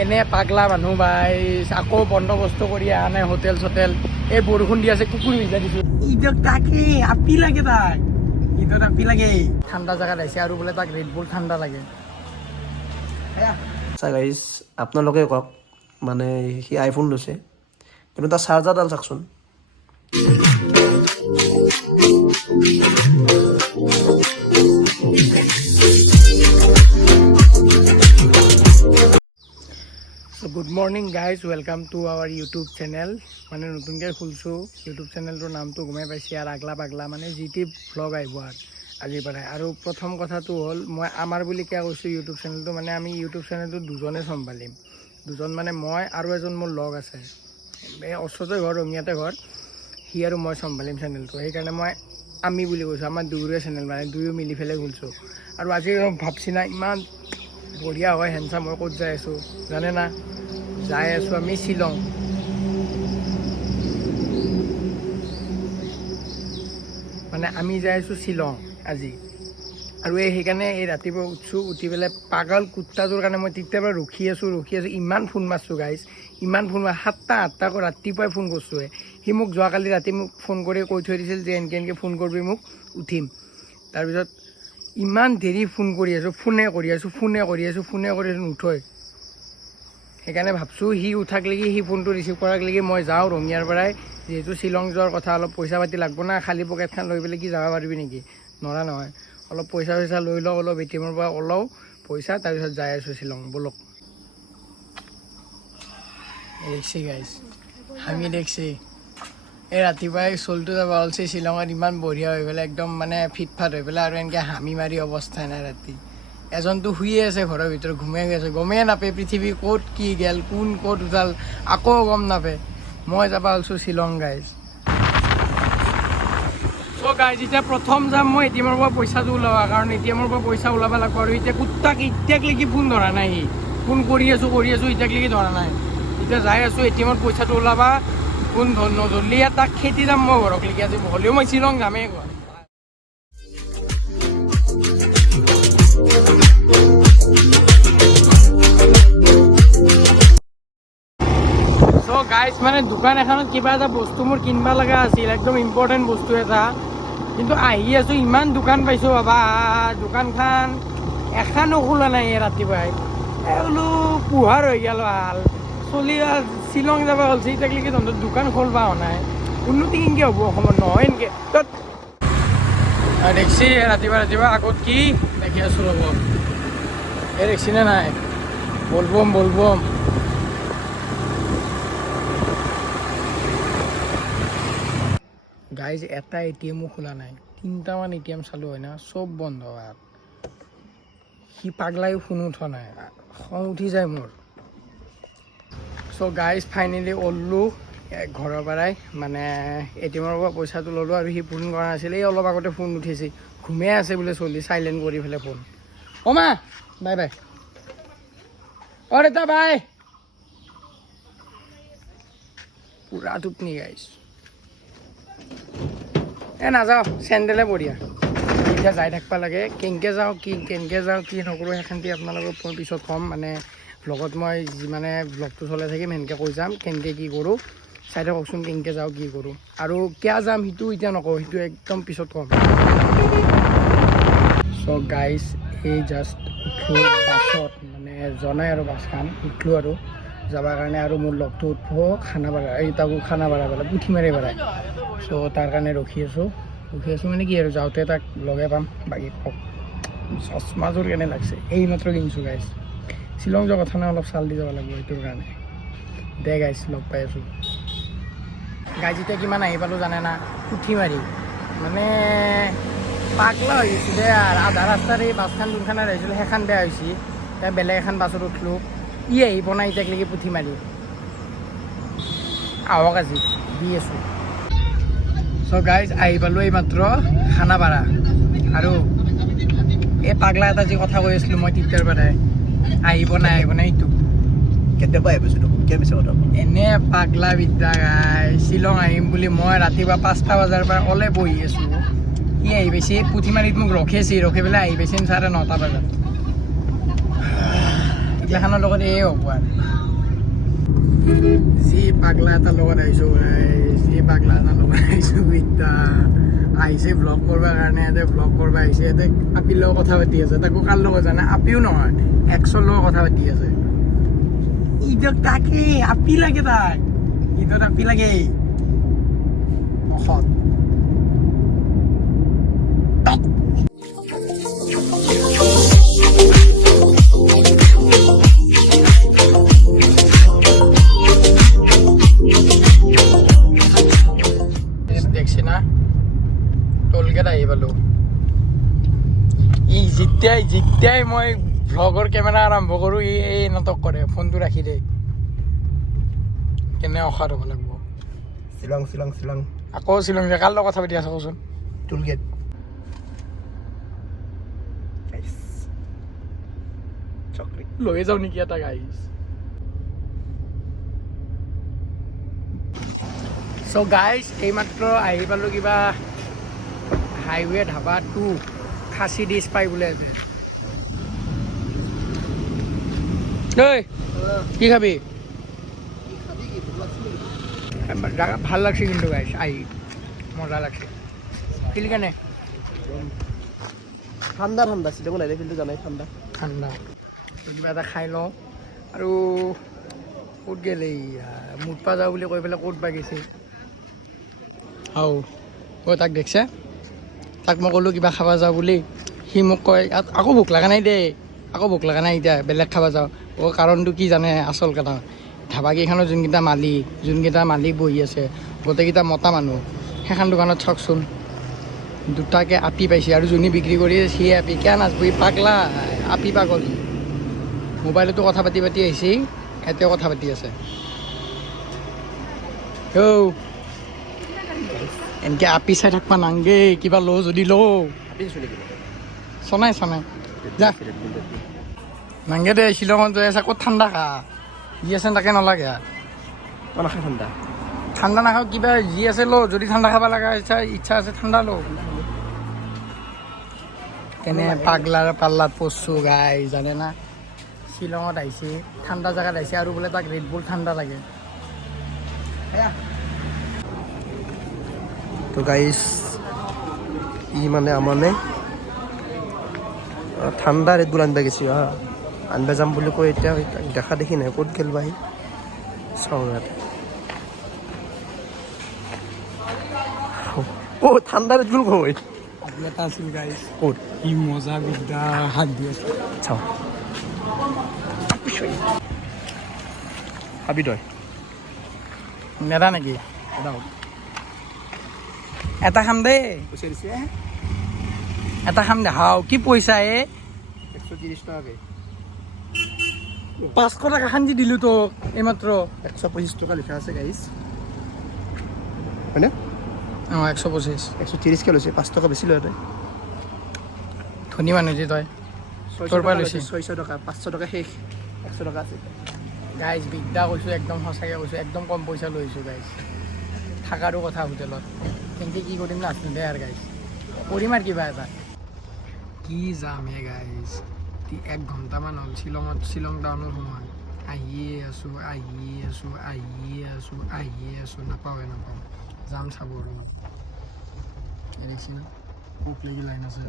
এনে পাগলা মানুহ ভাই আকৌ বন্দবস্ত কৰি অহা নাই হোটেল চোটেল এই বৰষুণ দি আছে কুকুৰ ভিজা দিছো ঈদক তাকে আপি লাগে তাক ঈদত আপি লাগে ঠাণ্ডা জেগাত আহিছে আৰু বোলে তাক ৰেড বুল ঠাণ্ডা লাগে আচ্ছা গাইজ আপোনালোকে কওক মানে সি আইফোন লৈছে কিন্তু তাৰ চাৰ্জাৰডাল চাওকচোন So good morning guys, welcome to our YouTube channel. মানে নতুনকৈ খুলছো YouTube চেনেলটোৰ নামটো গমাই পাইছে আৰু আগলা পাগলা মানে জিটি ভ্লগ আহিব আজিৰ পৰা আৰু প্ৰথম কথাটো হ'ল মই আমাৰ বুলি কিয় কৈছোঁ YouTube চেনেলটো মানে আমি YouTube চেনেলটো দুজনে চম্ভালিম দুজন মানে মই আৰু এজন মোৰ লগ আছে এই ওচৰতে ঘৰ ৰঙিয়াতে ঘৰ সি আৰু মই চম্ভালিম চেনেলটো সেইকাৰণে মই আমি বুলি কৈছোঁ আমাৰ দুয়োৰে চেনেল মানে দুয়ো মিলি পেলাই খুলিছোঁ আৰু আজি ভাবছি না ইমান বঢ়িয়া হয় হেণ্ডচাম মই ক'ত যাই আছোঁ জানে না যাই আছোঁ আমি শ্বিলং মানে আমি যাই আছোঁ শ্বিলং আজি আৰু সেইকাৰণে এই ৰাতিপুৱা উঠছোঁ উঠি পেলাই পাগল কুত্তাটোৰ কাৰণে মই তেতিয়াৰ পৰা ৰখি আছোঁ ইমান ফোন মাৰছোঁ গাইজ ইমান ফোন মাৰ 7টা আকৌ ৰাতিপুৱাই ফোন কৰিছোঁহে সি মোক যোৱাকালি ৰাতি মোক ফোন কৰি কৈ থৈ দিছিল যে এনেকৈ ফোন কৰিবি মোক উঠিম তাৰপিছত ইমান দেৰি ফোন কৰি আছোঁ ফোনে কৰি আছোঁ নুঠয় সেইকাৰণে ভাবছোঁ সি উঠাক লাগি সি ফোনটো ৰিচিভ কৰাক লাগি মই যাওঁ ৰঙিয়াৰ পৰাই যিহেতু শ্বিলং যোৱাৰ কথা অলপ পইচা পাতি লাগব না খালী পকেটখন লৈ পেলাই কি যাব পাৰিবি নেকি নৰা নহয় অলপ পইচা লৈ লওঁ অলপ ATMৰ পৰা ওলাওঁ পইচা তাৰপিছত যাই আছোঁ শ্বিলং ব'লক দেখছি গাইজ আমি দেখছি এই ৰাতিপুৱাই চলটো যাব ওলছে শ্বিলঙত ইমান বঢ়িয়া হৈ পেলাই একদম মানে ফিটফাট হৈ পেলাই আৰু এনেকৈ হামি মাৰি অৱস্থাই নাই ৰাতি এজনটো শুয়ে আছে ঘৰৰ ভিতৰত ঘুমাই গৈ আছে গমেই নাপায় পৃথিৱী ক'ত কি গেল কোন ক'ত উঠাল আকৌ গম নাপায় মই যাব ওলছোঁ শ্বিলং গাইজ চ' গাইজ এতিয়া প্ৰথম যাম মই ATMৰ পৰা পইচাটো ওলাবা কাৰণ ATMৰ পৰা পইচা ওলাব লাগিব আৰু এতিয়া কুত্তাক এতিয়াক লাগি ফোন ধৰা নাই সি ফোন কৰি আছোঁ এতিয়াক লাগি ধৰা নাই এতিয়া যাই আছোঁ ATMত পইচাটো ওলাবা কোন নধৰলি তাক খেতি যাম মই ঘৰক লাগি আজি হ'লেও মই শ্বিলং যামেই ঘৰ চ' গাইজ মানে দোকান এখনত কিবা এটা বস্তু মোৰ কিনিব লগা আছিল একদম ইম্পৰ্টেণ্ট বস্তু এটা কিন্তু আহি আছোঁ ইমান দোকান পাইছোঁ বাবা দোকানখন এখনো খোলা নাই ৰাতিপুৱাই বোলো পোহাৰ হৈ গ'ল ভাল চলি শ্বিলং যাব ওলছে এতিয়াক লাগি তহঁতৰ দোকান খুলবা হোৱা নাই উন্নতি কেনেকৈ হ'ব অসমত নহয় এনেকৈ তত দেখছি ৰাতিপুৱা আগত কি দেখি আছোঁ ৰ'ব এই দেখছি নে নাই বলবম গাইজ এটা ATMও খোলা নাই 3টামান ATM চালোঁ হয় না চব বন্ধ হোৱাত সি পাগলাই ফোন উঠোৱা নাই খং উঠি যায় মোৰ চ' গাইজ ফাইনেলি ওললোঁ ঘৰৰ পৰাই মানে ATMৰ পৰা পইচাটো ল'লোঁ আৰু সি ফোন কৰা নাছিল এই অলপ আগতে ফোন উঠিছে ঘুমাই আছে বোলে চলি চাইলেণ্ট কৰি পেলাই ফোন মা বাই দেউতা বাই পুৰা টোপনি গাইজ নাযাওঁ চেণ্ডেলে বঢ়িয়া এতিয়া যাই থাকিব লাগে কেনেকৈ যাওঁ কি নকৰোঁ সেইখানটি আপোনালোকক মই পিছত ক'ম মানে ভ্লগত মই যিমানে ভ্লগটো চলাই থাকিম সেনেকৈ কৈ যাম কেনেকৈ কি কৰোঁ চাই থাককচোন কেনেকৈ যাওঁ কি কৰোঁ আৰু কিয় যাম সেইটো এতিয়া নকওঁ সেইটো একদম পিছত ক'ম চ' গাইজ এই জাষ্ট উঠলোঁ বাছত মানে জনাই আৰু বাছখন উঠলোঁ আৰু যাবৰ কাৰণে আৰু মোৰ লগটো উঠব খানাপাৰা পেলাই পুঠিমাৰি পেলাই চ' তাৰ কাৰণে ৰখি আছোঁ মানে কি আৰু যাওঁতে তাক লগে পাম বাকী কওক চশমাযোৰ কেনে লাগছে এই মাত্ৰ কিনিছোঁ গাইজ শ্বিলং যোৱা কথা নাই অলপ চাল দি যাব লাগিব সেইটোৰ কাৰণে দে গাইজ লগ পাই আছোঁ গাইজ এতিয়া কিমান আহি পালোঁ জানে না পুঠিমাৰি মানে পাগলা হৈ গৈছোঁ দে আৰু আধা ৰাস্তাৰ এই বাছখন যোনখনত আহিছিলোঁ সেইখন বেয়া হৈছে এতিয়া বেলেগ এখন বাছত উঠলোঁ আহি পোৱা নাই এতিয়াক লাগি পুঠিমাৰি আহক আজি দি আছোঁ চ' গাইজ আহি পালোঁ এই মাত্ৰ খানাপাৰা আৰু এই পাগলা এটা যি কথা কৈ আছিলোঁ মই তেতিয়াৰ পৰাই আহিব নাই এইটো কেতিয়াবা আহিছোঁ এনে পাগলা বিদ্যা গাই শ্বিলং আহিম বুলি মই ৰাতিপুৱা 5টা বজাৰ পৰা ওলাই বহি আছোঁ আহি পাইছে পুঠিমাৰিত মোক ৰখি পেলাই আহি পাইছে 9:30 বজাত পাগলাখানৰ লগত এই হ'ব আৰু যি পাগলা এটাৰ লগত আহিছোঁ যি পাগলা এটাৰ লগত আহিছোঁ এতিয়া আহিছে ব্লগ কৰিবৰ কাৰণে ইয়াতে ব্লগ কৰিব আহিছে ইয়াতে আপিৰ লগত কথা পাতি আছে তাকো কাৰ লগত জানে আপিও নহয় এক্সৰ লগত কথা পাতি আছে ইদক তাকে আপি লাগে তাক ঈদত আপি লাগে অসৎ দেখছি না টোলগেট আহি পালো ই যেতিয়াই মই ভ্লগৰ কেমেৰা আৰম্ভ কৰোঁ এই নাটক কৰে ফোনটো ৰাখি দে কেনে অসাদ হ'ব লাগিব শ্বিলং আকৌ শ্বিলং কাৰ লগত কথা পাতি আছ কচোন টোলগেট লৈ যাওঁ নেকি এটা গাইজ চ' গাইজ এইমাত্ৰ আহি পালোঁ কিবা হাইৱে ধাবা 2 খাচী ডিছ পাই বোলে আছে ঐ কি খাবি ভাল লাগছে কিন্তু গাইজ আহি মজা লাগছে ফিল কেনে ঠাণ্ডা শ্বিলঙত আহিলে ফিল্ডটো জানাই ঠাণ্ডা কিবা এটা খাই লওঁ আৰু ক'ত গ'লে মুঠপা যাওঁ বুলি কৈ পেলাই ক'ত বা গৈছে তাক দেখিছে তাক মই ক'লোঁ কিবা খাব যাওঁ বুলি সি মোক কয় আকৌ ভোক লগা নাই দেই আকৌ ভোক লগা নাই এতিয়া বেলেগ খাব যাওঁ কাৰণটো কি জানে আচল কথা ধাবাকেইখনৰ যোনকেইটা মালিক বহি আছে গোটেইকেইটা মতা মানুহ সেইখন দোকানত চাওকচোন দুটাকৈ আপি পাইছে আৰু যোনে বিক্ৰী কৰি আছে সি আপি কিয় নাচবি পাগলা আপি পাগল মোবাইলতো কথা পাতি আহিছে এতিয়াও কথা পাতি আছে এনেকৈ আপি চাই থাকিব নাংগে কিবা লওঁ যদি লওঁ চনাই যা নাংগে দে শ্বিলঙত যাই আছে ক'ত ঠাণ্ডা খা যি আছে তাকে নালাগে ঠাণ্ডা নাখাওঁ কিবা যি আছে ল যদি ঠাণ্ডা খাব লগা ইচ্ছা আছে ঠাণ্ডা ল কেনে পাগলাৰ পাল্লাত পৰছোঁ গাই জানে না শ্বিলঙত আহিছে ঠাণ্ডা জেগাত আহিছে আৰু বোলে তাক ৰেড বুল ঠাণ্ডা লাগে তো গাইজ মানে আমানে ঠাণ্ডা ৰেড বুল আনিব গেছি আনিব যাম বুলি কৈ এতিয়া দেখা দেখি নাই ক'ত গেল বাহি চাওঁ ইয়াত ঠাণ্ডা ৰেড বুল কয় এটা আছিল গাইজ ক'ত কি মজা বিদ্যা হাত দি আছে চাওঁ খাবি তই নেদা নেকি এটা খাম দে এটা খাম দে হাও কি পইচা 130 টকাকে 500 টকা খান্দি দিলোঁ তোক এইমাত্ৰ 125 টকা লিখা আছে গাইজ হয়নে 125 130কে লৈছে 5 টকা বেছি লয় তই ধনী মানুহ যে তই তোৰ পৰা লৈছে 600 টকা 500 টকা শেষ 100 টকা আছে গাইজ বিদ্যা কৈছোঁ একদম সঁচাকৈ কৈছোঁ একদম কম পইচা লৈছোঁ গাইজ থাকাৰো কথা হোটেলত কেনেকৈ কি কৰিম নাজানো দে আৰু গাইজ কৰিম আৰু কিবা এটা কি যাম হে গাইজ 1 ঘণ্টামান হ'ল শ্বিলং টাউনৰ সময় আহিয়ে আছোঁ নাপাওঁ যাম চাব আৰু দেখিছি না ভোক লাগি লাইন আছে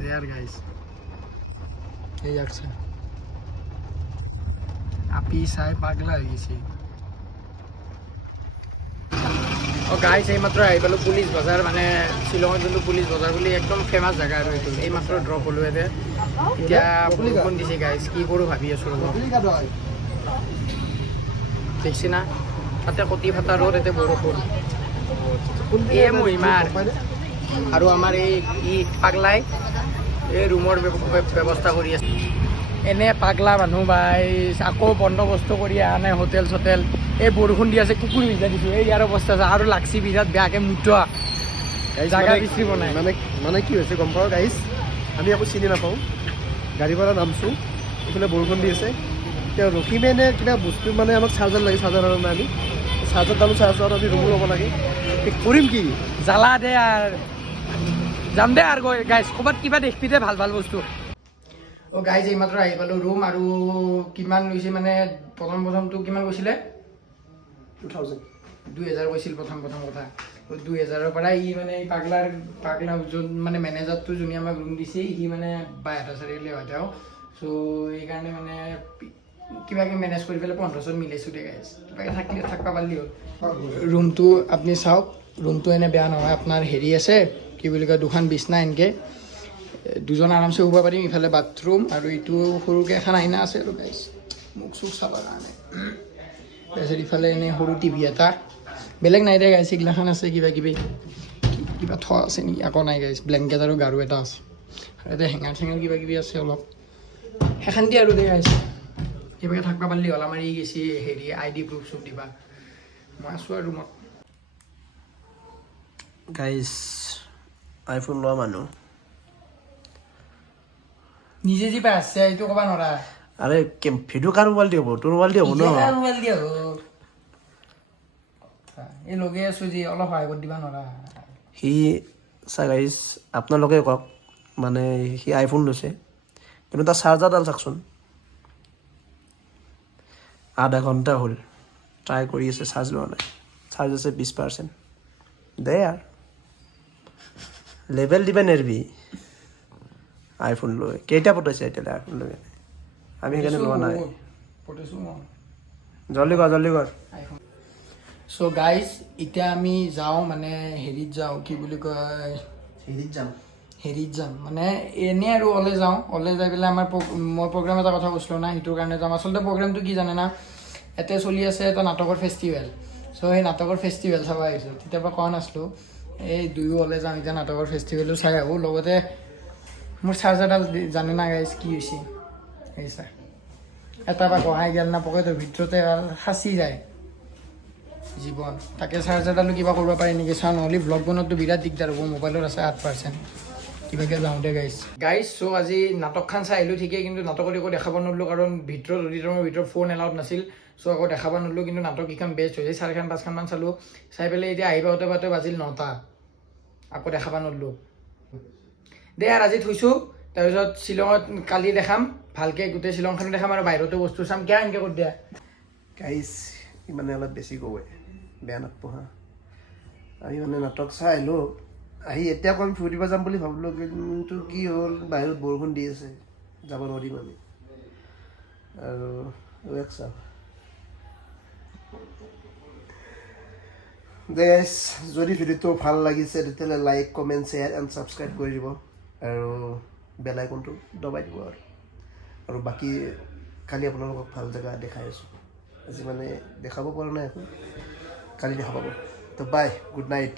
দেয়াৰ গাইজ এই আছে আপি চাই পাগলা হৈ গৈছে গাইজ এইমাত্ৰ আহি পালোঁ পুলিচ বজাৰ মানে শ্বিলঙত যোনটো পুলিচ বজাৰ বুলি একদম ফেমাছ জেগা আৰু এইটো এইমাত্ৰ ড্ৰপ হ'লোঁ ইয়াতে এতিয়া বৰষুণ দিছে গাইজ কি কৰোঁ ভাবি আছোঁ ৰ'ব দেখিছি না তাতে কটি ফাটা ৰ'দ ইয়াতে বৰষুণ এই মহিমাৰ আৰু আমাৰ এই পাগলাই এই ৰুমৰ ব্যৱস্থা কৰি আছে এনে পাগলা মানুহ বাই আকৌ বন্দবস্ত কৰি অহা নাই হোটেল চোটেল এই বৰষুণ দি আছে কুকুৰ ভিজা দিছোঁ এই ইয়াৰ অৱস্থা আছে আৰু লাগছি বিৰাট বেয়াকৈ মুটোৱা জাগা বিচৰি বনাই মানে কি হৈছে গম পাওঁ গাইজ আমি একো চিনি নাপাওঁ গাড়ীৰ পৰা নামছোঁ এইফালে বৰষুণ দি আছে এতিয়া ৰখিমে নে কিবা বস্তু মানে আমাক চাৰ্জাৰ লাগে চাৰ্জাৰ নাই আমি চাৰ্জাৰ দালো চাৰ্জাৰ আমি ৰুম ল'ব লাগে কৰিম কি জ্বালা দে আৰু যাম দে আৰু গাইজ ক'ৰবাত কিবা দেখিবি দে ভাল ভাল বস্তু অ' গাইজ এইমাত্ৰ আহি পালোঁ ৰুম আৰু কিমান লৈছে মানে প্ৰথমটো কিমান কৈছিলে 2000 কৈছিল প্ৰথম কথা 2000ৰ পৰা ই মানে এই পাগলা যোন মানে মেনেজাৰটো যোনে আমাক ৰুম দিছে সি মানে বাইহাটা চাৰিআলি হয় তেওঁ চ' সেইকাৰণে মানে কিবাকে মেনেজ কৰি পেলাই 1500 মিলাইছোঁ দে গাইজ কিবাকে থাকিব পাৰিলি হ'ল ৰুমটো আপুনি চাওক ৰুমটো এনে বেয়া নহয় আপোনাৰ হেৰি আছে কি বুলি কয় দুখন বিচনা এনেকৈ দুজন আৰামছে শুব পাৰিম ইফালে বাথৰুম আৰু এইটো সৰুকৈ এখন আইনা আছে আৰু গাইজ মোক চুখ চাবৰ কাৰণে তাৰপিছত ইফালে এনেই সৰু টিভি এটা বেলেগ নাই দে গাইজ এইগিলাখন আছে কিবা থোৱা আছে নেকি আকৌ নাই গাইজ ব্লেংকেট আৰু গাৰু এটা আছে আৰু এতিয়া হেঙাৰ চেঙাৰ কিবা আছে অলপ সেইখান্তি আৰু দে গাইজ কিবাকৈ থাকিব পাৰিলি হ'ল আমাৰ ই গেছি হেৰি ID প্ৰুফ চুফ দিবা মই আছোঁ আৰু ৰুমত গাইজ আইফোন লোৱা মানুহ নিজে যি পাই আছে এইটো ক'ব নোৱাৰা আৰে ভিডিঅ' কাৰ মোবাইল দি হ'ব তোৰ মোবাইল দি হ'ব ন মোবাইল দিয়া এই লগে আছোঁ যি অলপ সহায় কৰি দিবা নোৱাৰা সি চা গাইজ আপোনালোকে কওক মানে সি আইফোন লৈছে কিন্তু তাৰ চাৰ্জাৰডাল চাওকচোন আধা ঘণ্টা হ'ল ট্ৰাই কৰি আছে চাৰ্জ লোৱা নাই চাৰ্জ আছে 20% দে यार লেভেল দিবা নেৰবি আইফোন লৈ কেইটা পঠাইছে এতিয়ালৈ আইফোন লৈ আমি সেইকাৰণে লোৱা নাই জলদি কৰ চ' গাইজ এতিয়া আমি যাওঁ মানে হেৰিত যাওঁ কি বুলি কয় হেৰিত যাম মানে এনেই আৰু ওলাই যাই পেলাই মই প্ৰগ্ৰেম এটা কথা কৈছিলোঁ না সেইটোৰ কাৰণে যাম আচলতে প্ৰগ্ৰেমটো কি জানে না ইয়াতে চলি আছে এটা নাটকৰ ফেষ্টিভেল চ' সেই নাটকৰ ফেষ্টিভেল চাব আহিছোঁ তেতিয়াৰ পৰা কোৱা নাছিলোঁ এই দুয়ো ওলাই যাওঁ এতিয়া নাটকৰ ফেষ্টিভেলো চাই আহোঁ লগতে মোৰ চাৰ্জাৰডাল জানে না গাইজ কি হৈছে এইছা এটা বা গহাই গেল না পকেটৰ ভিতৰতে সাঁচি যায় জীৱন তাকে চাৰ্জাৰডালো কিবা কৰিব পাৰি নেকি চাওঁ নহ'লে ভ্লগ বনোৱাটো বিৰাট দিগদাৰ হ'ব মোবাইলত আছে 8% কিবাকৈ যাওঁতে গাইজ চ' আজি নাটকখন চাই আহিলোঁ ঠিকেই কিন্তু নাটকত একো দেখাব নোৱাৰিলোঁ কাৰণ অডিটৰৰ ভিতৰত ফোন এলাউড নাছিল চ' আকৌ দেখাব নোৱাৰিলোঁ কিন্তু নাটককেইখন বেষ্ট হৈছে 4-5খনমান চালোঁ চাই পেলাই এতিয়া আহি পাওঁতে বাজিল 9টা আকৌ দেখাব নোৱাৰিলোঁ দে আৰু আজি থৈছোঁ তাৰপিছত শ্বিলঙত কালি দেখাম ভালকৈ গোটেই শ্বিলংখন দেখাম আৰু বাহিৰতো বস্তু চাম কিয় এনেকৈ কৰি দিয়া গাইজ মানে অলপ বেছি কয় বেয়া নাপাব হা আমি মানে নাটক চাই আহিলোঁ আহি এতিয়া আকৌ আমি ফুৰিব যাম বুলি ভাবিলোঁ কিন্তু কি হ'ল বাহিৰত বৰষুণ দি আছে যাব নোৱাৰিম আমি আৰু চাওঁ গাইজ যদি ভিডিঅ'টো ভাল লাগিছে তেতিয়াহ'লে like comment share and subscribe কৰি দিব আৰু বেল আইকনটো দবাই দিব আৰু বাকী কালি আপোনালোকক ভাল জেগা দেখাই আছোঁ আজি মানে দেখাব পৰা নাই একো কালি দেখা পাব তো বাই গুড নাইট